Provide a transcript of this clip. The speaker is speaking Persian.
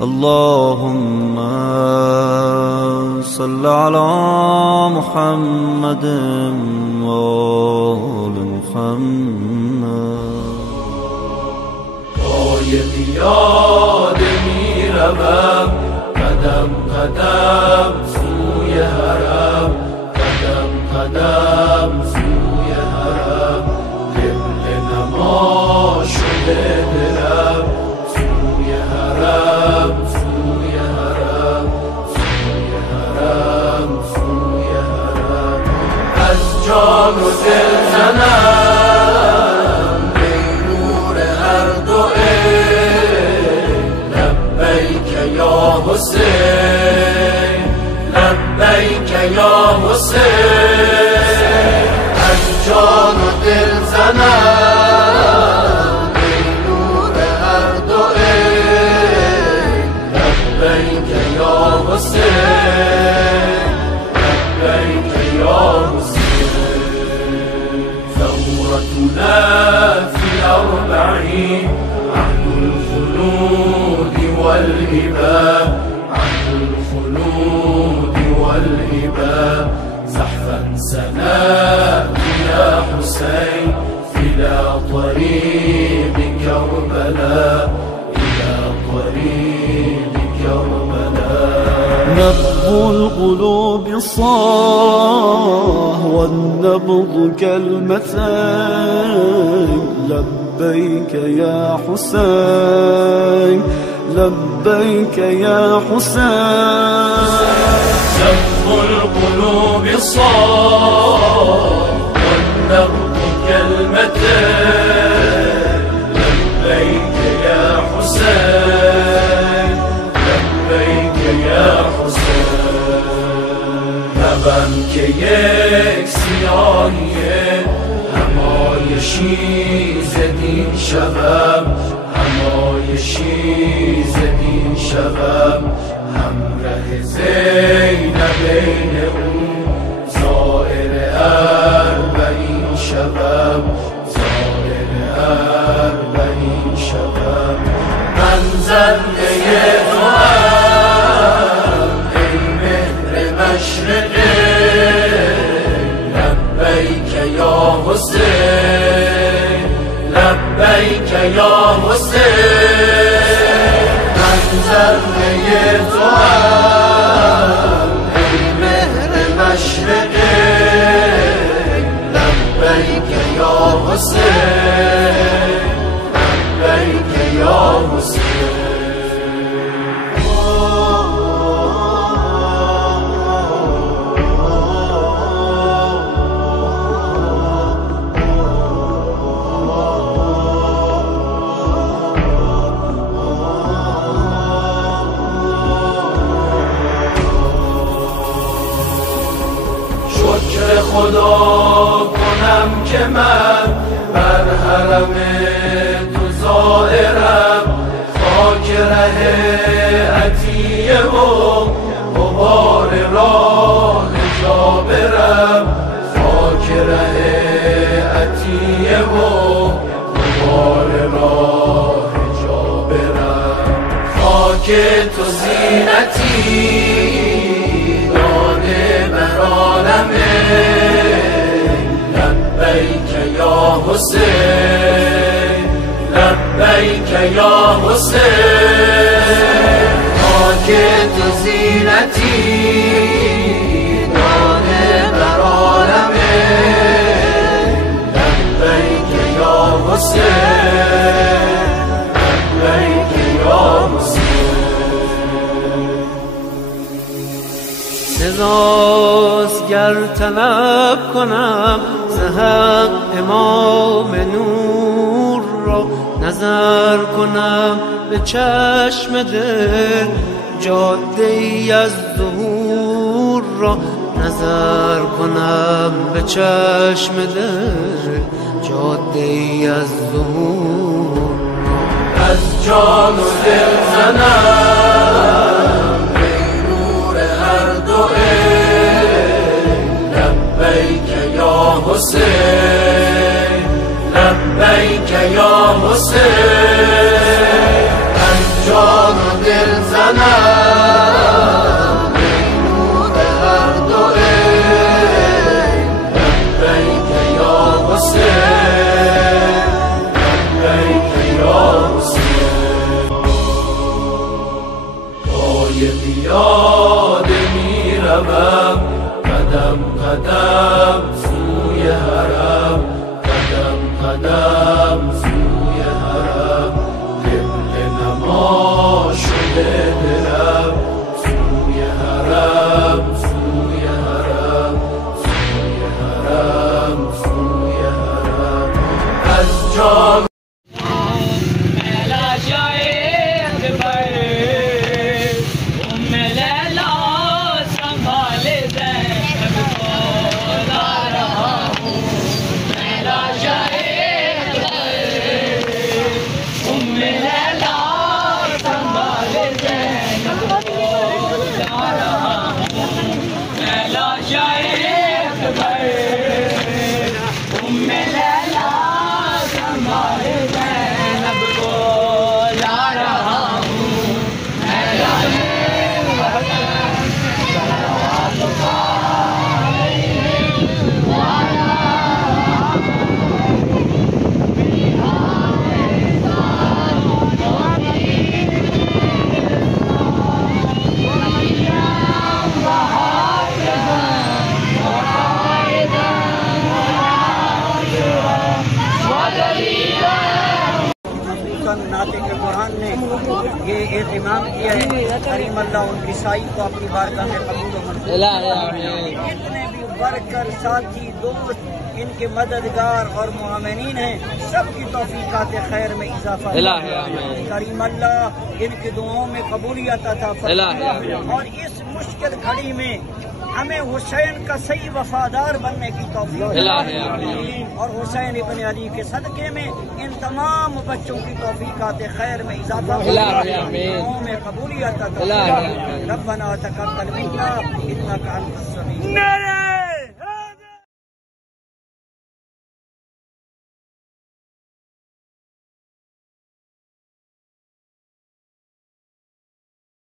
اللهم صل على محمد وآل محمد. پای پیاده می روم قدم قدم سوی حرم، قدم قدم سوی حرم. قبله نما شده دلم سوی حرم، سوی حرم، سوی حرم، سوی حرم. از جان و دل زنم ای نور هر دو عین. لبیک یا حسین، لبیک یا حسین. از جان و دل زنم ای نور هر دو عین. لبیک یا حسین، لبیک یا حسین. ثورتنا في 40 عهد الخلود والهبة، عهد الخلود والهبة. زحفا سنأتي يا حسين إلى طريق كربلاء، إلى طريق كربلاء. نبض القلوب صاح والنبض كلمتين. لبيك يا حسين، لبيك يا حسين. نبض القلوب صاح والنبض كلمتين. لبيك يا حسين، لبيك يا حسين. لبم که یک سیاهیه همایشی زدین شبم، همایشی زدین شبم. همراه زینبین اون زائر 40 شبم، زائر 40 شبم. من زنده توام ای مهر مشرقه. لبیک یا حسین، لبیک یا حسین. من زنده توام ای مهر مشرقه. لبیک یا حسین، لبیک یا حسین. خدا کنم که من بر حرم تو زائرم. خاک ره عطیه و غبار راه جابرم. خاک ره عطیه و غبار راه جابرم. خاک تو زینتی داده بر عالمه. لبیک یا حسین، لبیک یا حسین. خاک تو زینتی داده بر عالمه. لبیک یا حسین، لبیک یا حسین. سزاست گر طلب کنم ز حق امام نور را. نظر کنم به چشم دل جاده ای از ظهور را. نظر کنم به چشم دل جاده ای از ظهور. از جان و دل زنم ای نور هر دو عین. لبیک یا حسین، لبیک یا حسین. از جان و دل حرم سوی حرم قبل نما شده دلم سوی حرم سوی حرم سوی حرم سوی حرم از جان ناطق قرآن نے یہ اہتمام کیا ہے، کریم اللہ ان کی سائی کو اپنی بارگاہ میں قبول و منظور جتنے بھی بڑھ کر ساتھی دوست ان کے مددگار اور معاونین ہیں سب کی توفیقات خیر میں اضافہ کریم اللہ ان کی دعاؤں میں قبولیت عطا فرمائے اور اس مشکل گھڑی میں ہمیں حسین کا صحیح وفادار بننے کی توفیق اور حسین ابن علی کے صدقے میں ان تمام بچوں کی توفیقات خیر میں اضافہ دعاؤں میں قبولیت عطا فرمائے ربنا تقبل منا انک انت السمیع